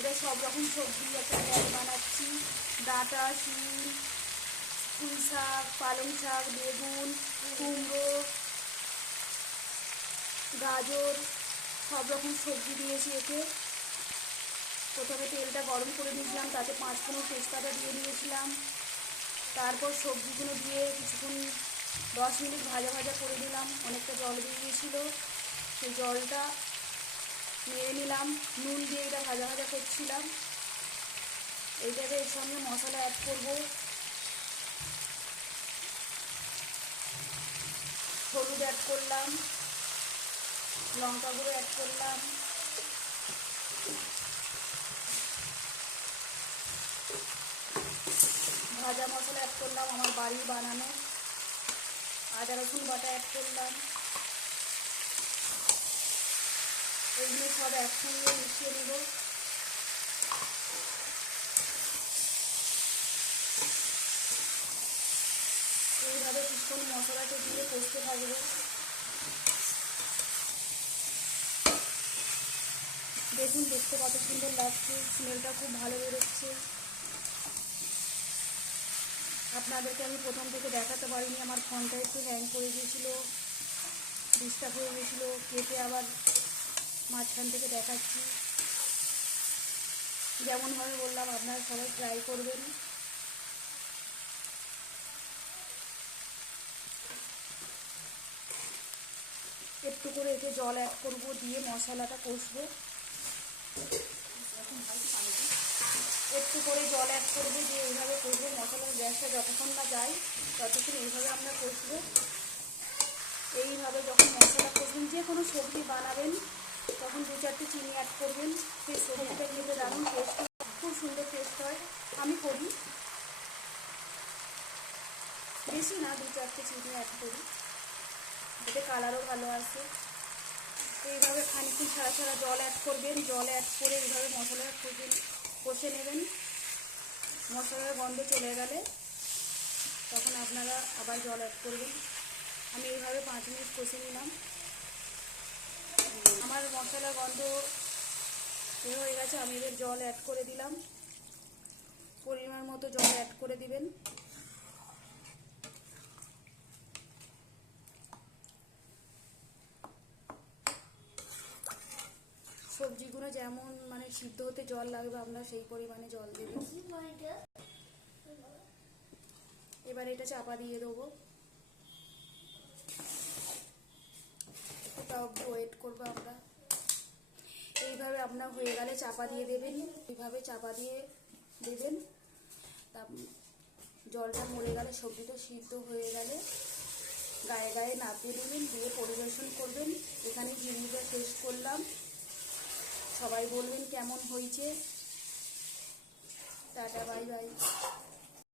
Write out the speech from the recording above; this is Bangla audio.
এটা সব রকম সবজি একটা ব্যাগ বানাচ্ছি। ডাঁটা, শিম, পুঁই শাক, পালং শাক, বেগুন, কুমড়ো, গাজর, সব রকম সবজি দিয়েছি এতে। প্রথমে তেলটা গরম করে নিয়েছিলাম, তাতে পাঁচ পনেরো তেজপাতা দিয়ে দিয়েছিলাম। তারপর সবজিগুলো দিয়ে কিছুক্ষণ দশ মিনিট ভাজা ভাজা করে দিলাম অনেকটা জল বেরিয়েছিল। সেই জলটা নেড়ে নিলাম, নুন দিয়ে এটা ভাজা ভাজা করছিলাম। এইটাকে এর সঙ্গে মশলা অ্যাড করব। হলুদ অ্যাড করলাম লঙ্কা গুঁড়ো অ্যাড করলাম। ভাজা মশলা অ্যাড করলাম, আমার বাড়ির বানানো। আদা রসুন বাটা অ্যাড করলাম। এগুলো সব একসঙ্গে মিশিয়ে নেব এইভাবে কিছুক্ষণ মশলাটা দিয়ে কষতে থাকবে। দেখুন, দেখতে কত সুন্দর লাগছে স্মেলটা খুব ভালো বেরোচ্ছে। আপনাদেরকে আমি প্রথম থেকে দেখাতে পারিনি, আমার ফোনটা একটু হ্যাং করে গিয়েছিল ডিস্টার্ব হয়ে গেছিল কেটে আবার মাঝখান থেকে দেখাচ্ছি। যেমনভাবে বললাম, আপনারা সবাই ট্রাই করবেন। একটু করে এতে জল অ্যাড করব, দিয়ে মশলাটা কষবো। একটু করে জল অ্যাড করব, দিয়ে এইভাবে কষবো। মশলার গ্যাসটা যতক্ষণ না যায়, ততক্ষণ এইভাবে আমরা কষবো। এইভাবে যখন মশলা কষবেন, যে কোনো সবজি বানাবেন তখন দু চারটে চিনি অ্যাড করবেন। সেই সবজিটা খেতে দারুণ টেস্ট খুব সুন্দর টেস্ট হয়। আমি করি। বেশি না, দু চারটে চিনি অ্যাড করি। এতে কালারও ভালো আসে। এইভাবে খানিকক্ষণ ছাড়া ছাড়া জল অ্যাড করবেন। জল অ্যাড করে এইভাবে মশলা কষে কষে নেবেন। মশলার গন্ধ চলে গেলে তখন আপনারা আবার জল অ্যাড করবেন। আমি এইভাবে পাঁচ মিনিট কষে নিলাম। আমার মশলা গন্ধ এ হয়ে গেছে, আমি এদের জল অ্যাড করে দিলাম। পরিমাণ মতো জল অ্যাড করে দিবেন। সবজিগুলো যেমন মানে সিদ্ধ হতে জল লাগবে, আমরা সেই পরিমাণে জল দেব। এবার এটা চাপা দিয়ে দেবো ওটা অব্দি ওয়েট করব আমরা আপনার হয়ে গেলে চাপা দিয়ে দেবেন, এইভাবে চাপা দিয়ে দেবেন। তা জলটা মরে গেলে সবজিটা সিদ্ধ হয়ে গেলে গায়ে গায়ে নাপিয়ে দেবেন দিয়ে পরিবেশন করবেন। এখানে ঝিঙিটা শেষ করলাম। সবাই বলবেন কেমন হয়েছে। Tata, bye bye.